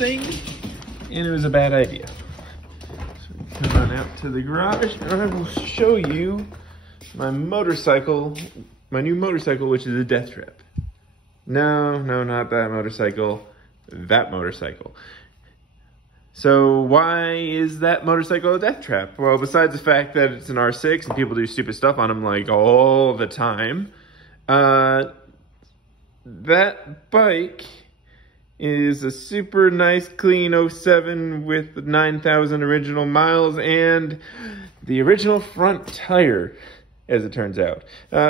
thing, and it was a bad idea. So come on out to the garage, and I will show you my motorcycle, my new motorcycle, which is a Death Trap. No, not that motorcycle, that motorcycle. So why is that motorcycle a death trap? Well, besides the fact that it's an R6 and people do stupid stuff on them like all the time, that bike is a super nice, clean 07 with 9,000 original miles and the original front tire, as it turns out.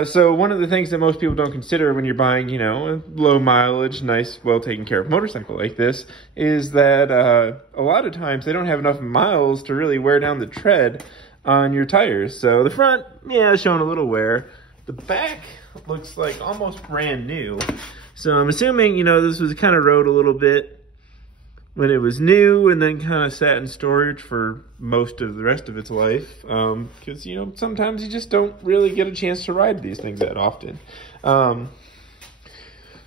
So one of the things that most people don't consider when you're buying, you know, a low mileage, nice, well taken care of motorcycle like this is that a lot of times they don't have enough miles to really wear down the tread on your tires. So the front, yeah, showing a little wear. The back looks like almost brand new. So I'm assuming, you know, this was kind of rode a little bit when it was new and then kind of sat in storage for most of the rest of its life. Because, you know, sometimes you just don't really get a chance to ride these things that often.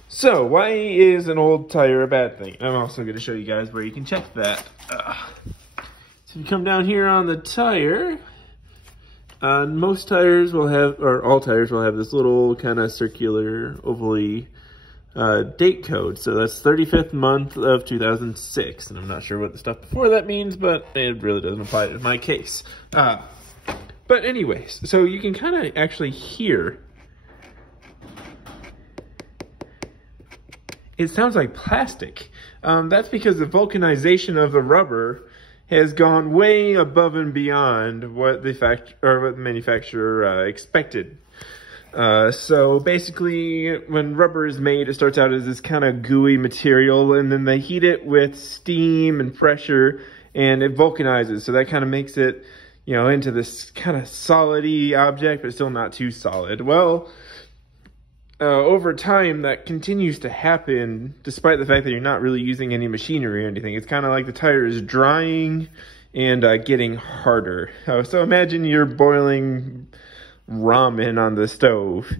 So why is an old tire a bad thing? I'm also going to show you guys where you can check that. So you come down here on the tire. Most tires will have, or all tires will have this little kind of circular, ovally date code. So that's 35th month of 2006. And I'm not sure what the stuff before that means, but it really doesn't apply to my case. But anyways, so you can kind of actually hear. It sounds like plastic. That's because the vulcanization of the rubber has gone way above and beyond what the manufacturer expected. So basically, when rubber is made, it starts out as this kind of gooey material, and then they heat it with steam and pressure, and it vulcanizes. So that kind of makes it, you know, into this kind of solid-y object, but still not too solid. Well, over time, that continues to happen, despite the fact that you're not really using any machinery or anything. It's kind of like the tire is drying and getting harder. So imagine you're boiling ramen on the stove,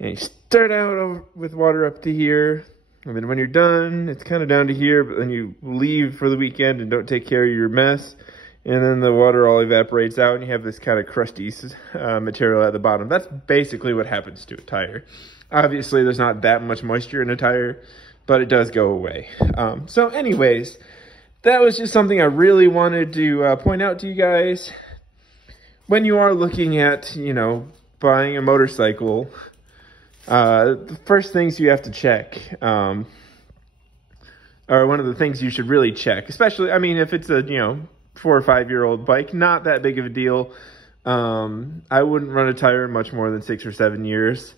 and you start out with water up to here, and then when you're done, it's kind of down to here, but then you leave for the weekend and don't take care of your mess, and then the water all evaporates out, and you have this kind of crusty material at the bottom. That's basically what happens to a tire. Obviously, there's not that much moisture in a tire, but it does go away. So anyways, that was just something I really wanted to point out to you guys. When you are looking at, you know, buying a motorcycle, the first things you have to check are one of the things you should really check. Especially, I mean, if it's a, you know, 4 or 5 year old bike, not that big of a deal. I wouldn't run a tire much more than 6 or 7 years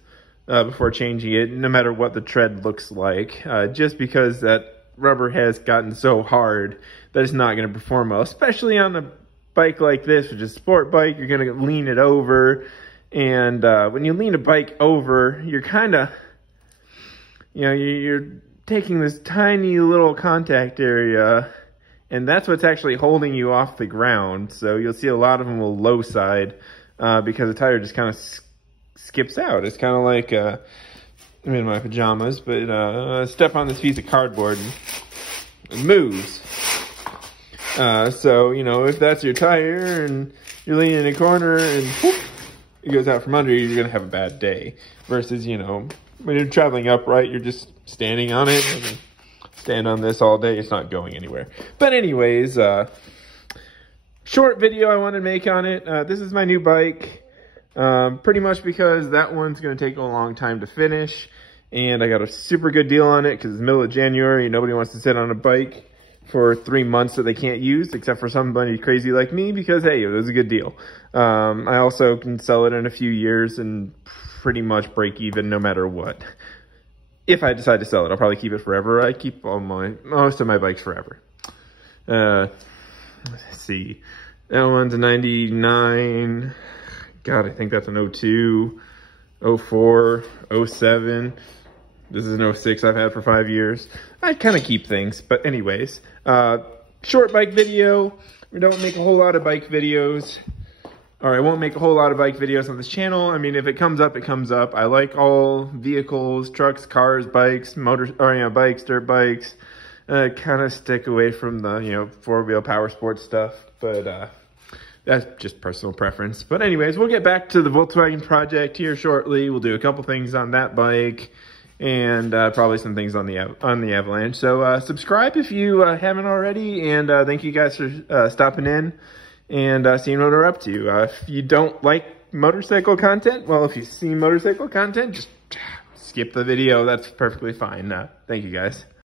before changing it, no matter what the tread looks like. Just because that rubber has gotten so hard that it's not going to perform well, especially on a bike like this, which is a sport bike. You're going to lean it over, and when you lean a bike over, you're kind of, you know, you're taking this tiny little contact area, and that's what's actually holding you off the ground. So you'll see a lot of them will low side because the tire just kind of skips out. It's kind of like I'm in my pajamas, but step on this piece of cardboard and it moves. So, you know, if that's your tire and you're leaning in a corner and whoop, it goes out from under you, you're going to have a bad day. Versus, you know, when you're traveling upright, you're just standing on it. And stand on this all day, it's not going anywhere. But anyways, short video I want to make on it. This is my new bike. Pretty much because that one's going to take a long time to finish. And I got a super good deal on it because it's the middle of January and nobody wants to sit on a bike for 3 months that they can't use, except for somebody crazy like me, because, hey, it was a good deal. I also can sell it in a few years and pretty much break even no matter what. If I decide to sell it, I'll probably keep it forever. I keep most of my bikes forever. Let's see. That one's a 99. God, I think that's an 02, 04, 07. This is an 06 I've had for 5 years. I kind of keep things, but anyways. Short bike video. We don't make a whole lot of bike videos. Or I won't make a whole lot of bike videos on this channel. I mean, if it comes up, it comes up. I like all vehicles, trucks, cars, bikes, bikes, dirt bikes. kind of stick away from the, you know, four-wheel power sports stuff, but that's just personal preference. But anyways, we'll get back to the Volkswagen project here shortly. We'll do a couple things on that bike and probably some things on the Avalanche. So subscribe if you haven't already, and thank you guys for stopping in and seeing what we're up to. If you don't like motorcycle content, well, if you see motorcycle content, just skip the video. That's perfectly fine. Thank you guys.